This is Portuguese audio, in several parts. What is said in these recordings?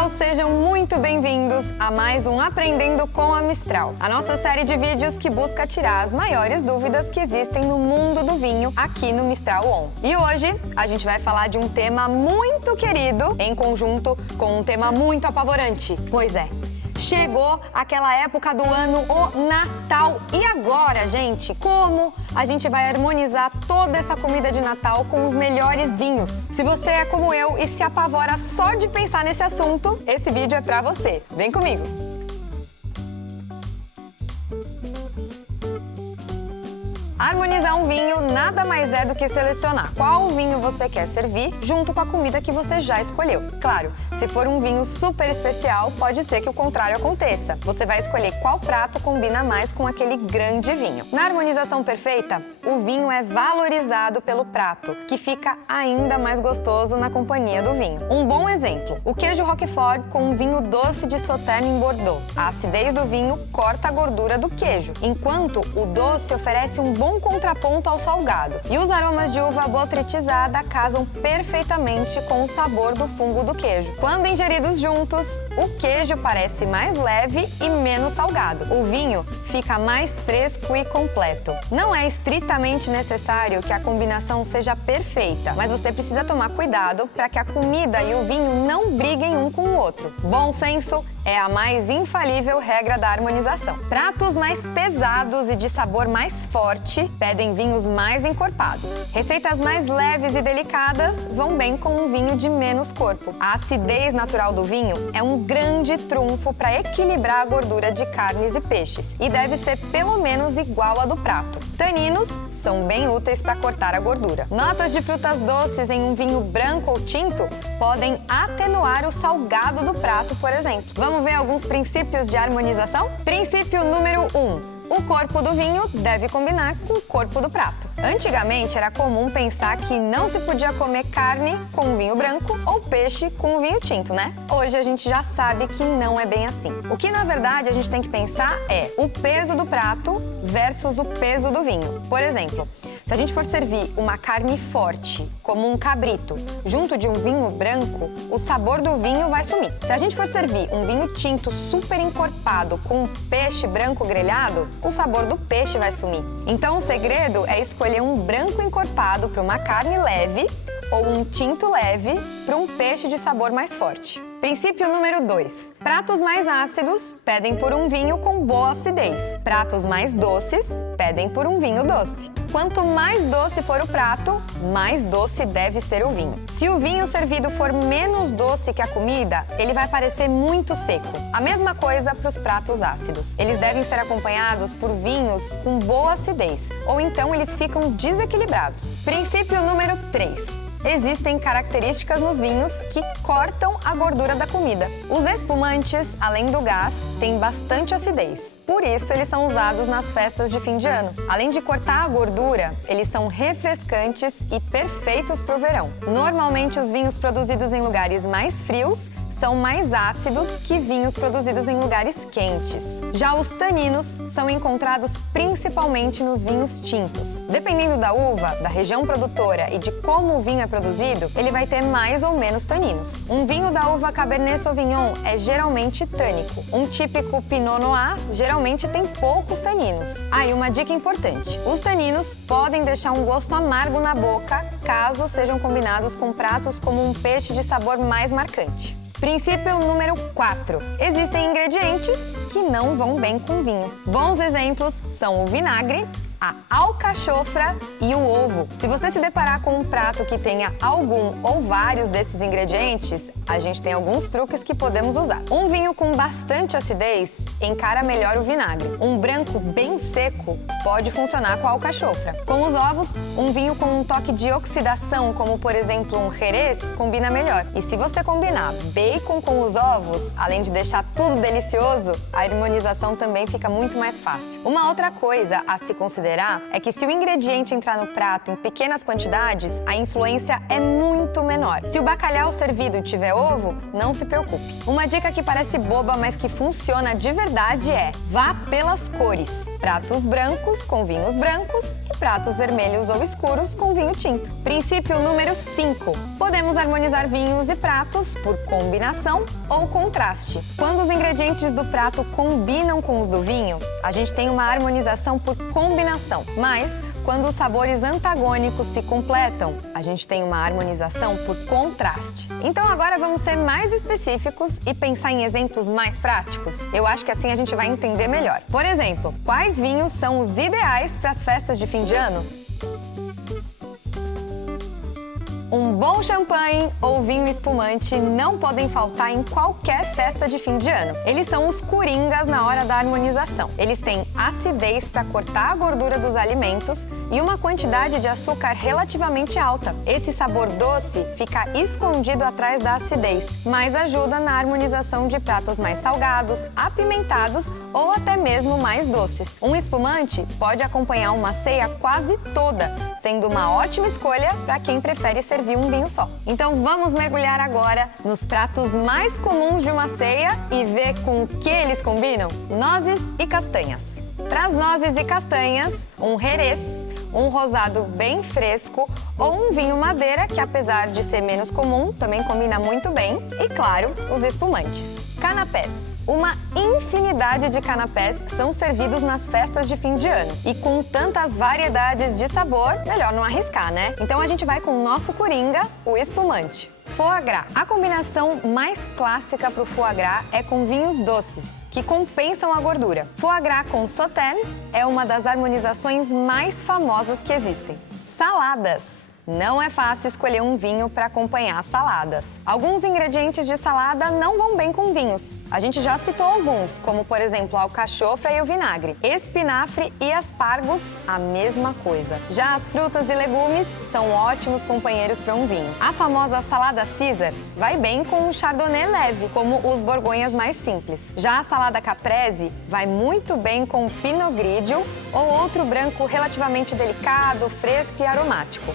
pessoal, sejam muito bem-vindos a mais um Aprendendo com a Mistral, a nossa série de vídeos que busca tirar as maiores dúvidas que existem no mundo do vinho aqui no Mistral On. E hoje a gente vai falar de um tema muito querido em conjunto com um tema muito apavorante. Pois é, chegou aquela época do ano, o Natal. E agora, gente, como a gente vai harmonizar toda essa comida de Natal com os melhores vinhos? Se você é como eu e se apavora só de pensar nesse assunto, esse vídeo é pra você. Vem comigo! Harmonizar um vinho nada mais é do que selecionar qual vinho você quer servir junto com a comida que você já escolheu. Claro, se for um vinho super especial, pode ser que o contrário aconteça. Você vai escolher qual prato combina mais com aquele grande vinho. Na harmonização perfeita, o vinho é valorizado pelo prato, que fica ainda mais gostoso na companhia do vinho. Um bom exemplo, o queijo Roquefort com um vinho doce de Sauternes em Bordeaux. A acidez do vinho corta a gordura do queijo, enquanto o doce oferece um bom contraponto ao salgado. E os aromas de uva botrytizada casam perfeitamente com o sabor do fungo do queijo. Quando ingeridos juntos, o queijo parece mais leve e menos salgado. O vinho fica mais fresco e completo. Não é estritamente necessário que a combinação seja perfeita, mas você precisa tomar cuidado para que a comida e o vinho não briguem um com o outro. Bom senso é a mais infalível regra da harmonização. Pratos mais pesados e de sabor mais forte pedem vinhos mais encorpados. Receitas mais leves e delicadas vão bem com um vinho de menos corpo. A acidez natural do vinho é um grande trunfo para equilibrar a gordura de carnes e peixes e deve ser pelo menos igual à do prato. Taninos são bem úteis para cortar a gordura. Notas de frutas doces em um vinho branco ou tinto podem atenuar o salgado do prato, por exemplo. Vamos ver alguns princípios de harmonização? Princípio número 1. O corpo do vinho deve combinar com o corpo do prato. Antigamente era comum pensar que não se podia comer carne com vinho branco ou peixe com vinho tinto, né? Hoje a gente já sabe que não é bem assim. O que na verdade a gente tem que pensar é o peso do prato versus o peso do vinho. Por exemplo, se a gente for servir uma carne forte, como um cabrito, junto de um vinho branco, o sabor do vinho vai sumir. Se a gente for servir um vinho tinto super encorpado com um peixe branco grelhado, o sabor do peixe vai sumir. Então o segredo é escolher um branco encorpado para uma carne leve ou um tinto leve para um peixe de sabor mais forte. Princípio número 2. Pratos mais ácidos pedem por um vinho com boa acidez. Pratos mais doces pedem por um vinho doce. Quanto mais doce for o prato, mais doce deve ser o vinho. Se o vinho servido for menos doce que a comida, ele vai parecer muito seco. A mesma coisa para os pratos ácidos. Eles devem ser acompanhados por vinhos com boa acidez, ou então eles ficam desequilibrados. Princípio número 3. Existem características nos vinhos que cortam a gordura da comida. Os espumantes, além do gás, têm bastante acidez. Por isso, eles são usados nas festas de fim de ano. Além de cortar a gordura, eles são refrescantes e perfeitos para o verão. Normalmente, os vinhos produzidos em lugares mais frios são mais ácidos que vinhos produzidos em lugares quentes. Já os taninos são encontrados principalmente nos vinhos tintos. Dependendo da uva, da região produtora e de como o vinho é produzido, ele vai ter mais ou menos taninos. Um vinho da uva Cabernet Sauvignon é geralmente tânico. Um típico Pinot Noir geralmente tem poucos taninos. E uma dica importante: os taninos podem deixar um gosto amargo na boca caso sejam combinados com pratos como um peixe de sabor mais marcante. Princípio número 4. Existem ingredientes que não vão bem com vinho. Bons exemplos são o vinagre, a alcachofra e o ovo. Se você se deparar com um prato que tenha algum ou vários desses ingredientes, a gente tem alguns truques que podemos usar. Um vinho com bastante acidez encara melhor o vinagre. Um branco bem seco pode funcionar com a alcachofra. Com os ovos, um vinho com um toque de oxidação, como por exemplo um Jerez, combina melhor. E se você combinar bacon com os ovos, além de deixar tudo delicioso, a harmonização também fica muito mais fácil. Uma outra coisa a se considerar é que se o ingrediente entrar no prato em pequenas quantidades, a influência é muito menor. Se o bacalhau servido tiver ovo, não se preocupe. Uma dica que parece boba, mas que funciona de verdade é: vá pelas cores. pratos brancos com vinhos brancos e pratos vermelhos ou escuros com vinho tinto. Princípio número 5. Podemos harmonizar vinhos e pratos por combinação ou contraste. Quando os ingredientes do prato combinam com os do vinho, a gente tem uma harmonização por combinação. Mas, quando os sabores antagônicos se completam, a gente tem uma harmonização por contraste. Então agora vamos ser mais específicos e pensar em exemplos mais práticos. Eu acho que assim a gente vai entender melhor. Por exemplo, quais vinhos são os ideais para as festas de fim de ano? Um bom champanhe ou vinho espumante não podem faltar em qualquer festa de fim de ano. Eles são os coringas na hora da harmonização. Eles têm acidez para cortar a gordura dos alimentos e uma quantidade de açúcar relativamente alta. Esse sabor doce fica escondido atrás da acidez, mas ajuda na harmonização de pratos mais salgados, apimentados ou até mesmo mais doces. Um espumante pode acompanhar uma ceia quase toda, sendo uma ótima escolha para quem prefere servir um vinho só. Então vamos mergulhar agora nos pratos mais comuns de uma ceia e ver com o que eles combinam? Nozes e castanhas. Para as nozes e castanhas, um Jerez, um rosado bem fresco ou um vinho madeira, que apesar de ser menos comum, também combina muito bem. E claro, os espumantes. Canapés. Uma infinidade de canapés são servidos nas festas de fim de ano. E com tantas variedades de sabor, melhor não arriscar, né? Então a gente vai com o nosso coringa, o espumante. Foie gras. A combinação mais clássica para o foie gras é com vinhos doces, que compensam a gordura. Foie gras com sauterne é uma das harmonizações mais famosas que existem. Saladas. Não é fácil escolher um vinho para acompanhar saladas. Alguns ingredientes de salada não vão bem com vinhos. A gente já citou alguns, como por exemplo a alcachofra e o vinagre. Espinafre e aspargos, a mesma coisa. Já as frutas e legumes são ótimos companheiros para um vinho. A famosa salada Caesar vai bem com um chardonnay leve, como os borgonhas mais simples. Já a salada caprese vai muito bem com pinot grigio ou outro branco relativamente delicado, fresco e aromático.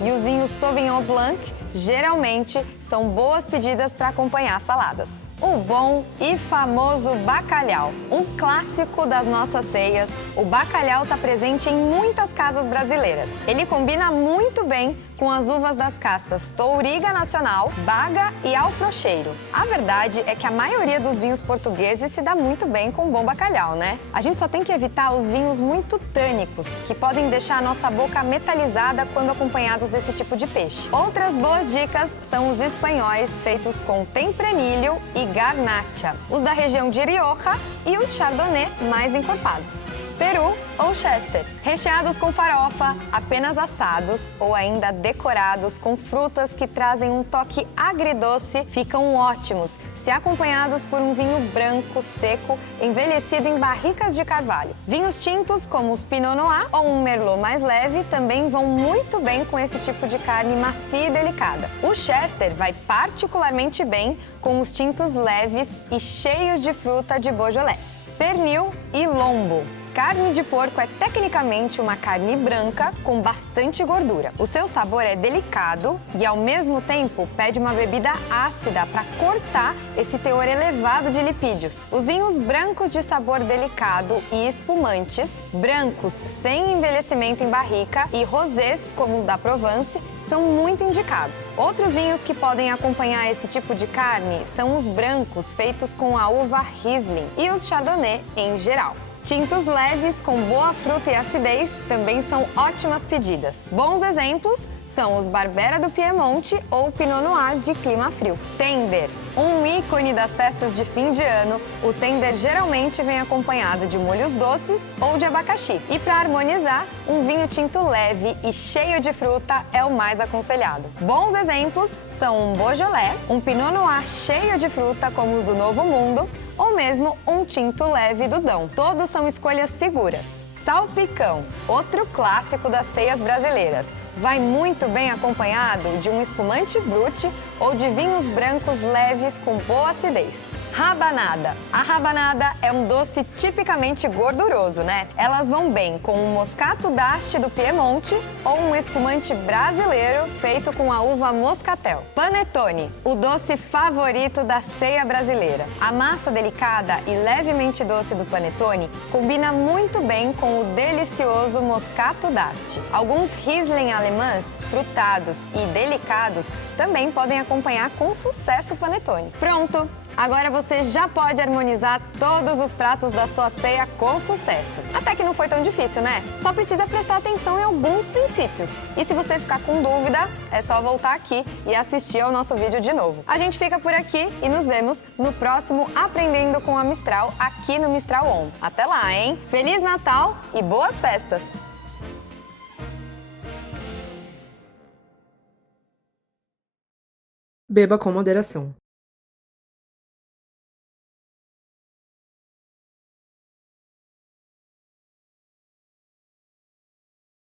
E os vinhos Sauvignon Blanc geralmente são boas pedidas para acompanhar saladas. O bom e famoso bacalhau. Um clássico das nossas ceias, o bacalhau está presente em muitas casas brasileiras. Ele combina muito bem com as uvas das castas Touriga Nacional, Baga e Alfrocheiro. A verdade é que a maioria dos vinhos portugueses se dá muito bem com bom bacalhau, né? A gente só tem que evitar os vinhos muito tânicos, que podem deixar a nossa boca metalizada quando acompanhados desse tipo de peixe. Outras boas dicas são os espanhóis feitos com tempranilho e garnacha, os da região de Rioja e os chardonnay mais encorpados. Peru ou Chester, recheados com farofa, apenas assados ou ainda decorados com frutas que trazem um toque agridoce, ficam ótimos se acompanhados por um vinho branco seco envelhecido em barricas de carvalho. Vinhos tintos como os Pinot Noir ou um Merlot mais leve também vão muito bem com esse tipo de carne macia e delicada. O Chester vai particularmente bem com os tintos leves e cheios de fruta de Beaujolais. Pernil e lombo. Carne de porco é tecnicamente uma carne branca com bastante gordura. O seu sabor é delicado e, ao mesmo tempo, pede uma bebida ácida para cortar esse teor elevado de lipídios. Os vinhos brancos de sabor delicado e espumantes, brancos sem envelhecimento em barrica e rosés, como os da Provence, são muito indicados. Outros vinhos que podem acompanhar esse tipo de carne são os brancos feitos com a uva Riesling e os Chardonnay em geral. Tintos leves com boa fruta e acidez também são ótimas pedidas. Bons exemplos são os Barbera do Piemonte ou Pinot Noir de clima frio. Tender, um ícone das festas de fim de ano, o tender geralmente vem acompanhado de molhos doces ou de abacaxi. E para harmonizar, um vinho tinto leve e cheio de fruta é o mais aconselhado. Bons exemplos são um Beaujolais, um Pinot Noir cheio de fruta como os do Novo Mundo, ou mesmo um tinto leve do Dão. Todos são escolhas seguras. Salpicão, outro clássico das ceias brasileiras. Vai muito bem acompanhado de um espumante brut ou de vinhos brancos leves com boa acidez. Rabanada. A rabanada é um doce tipicamente gorduroso, né? Elas vão bem com um moscato d'Asti do Piemonte ou um espumante brasileiro feito com a uva moscatel. Panetone, o doce favorito da ceia brasileira. A massa delicada e levemente doce do panetone combina muito bem com o delicioso moscato d'Asti. Alguns Riesling alemãs, frutados e delicados, também podem acompanhar com sucesso o panetone. Pronto! Agora você já pode harmonizar todos os pratos da sua ceia com sucesso. Até que não foi tão difícil, né? Só precisa prestar atenção em alguns princípios. E se você ficar com dúvida, é só voltar aqui e assistir ao nosso vídeo de novo. A gente fica por aqui e nos vemos no próximo Aprendendo com a Mistral, aqui no Mistral On. Até lá, hein? Feliz Natal e boas festas! Beba com moderação.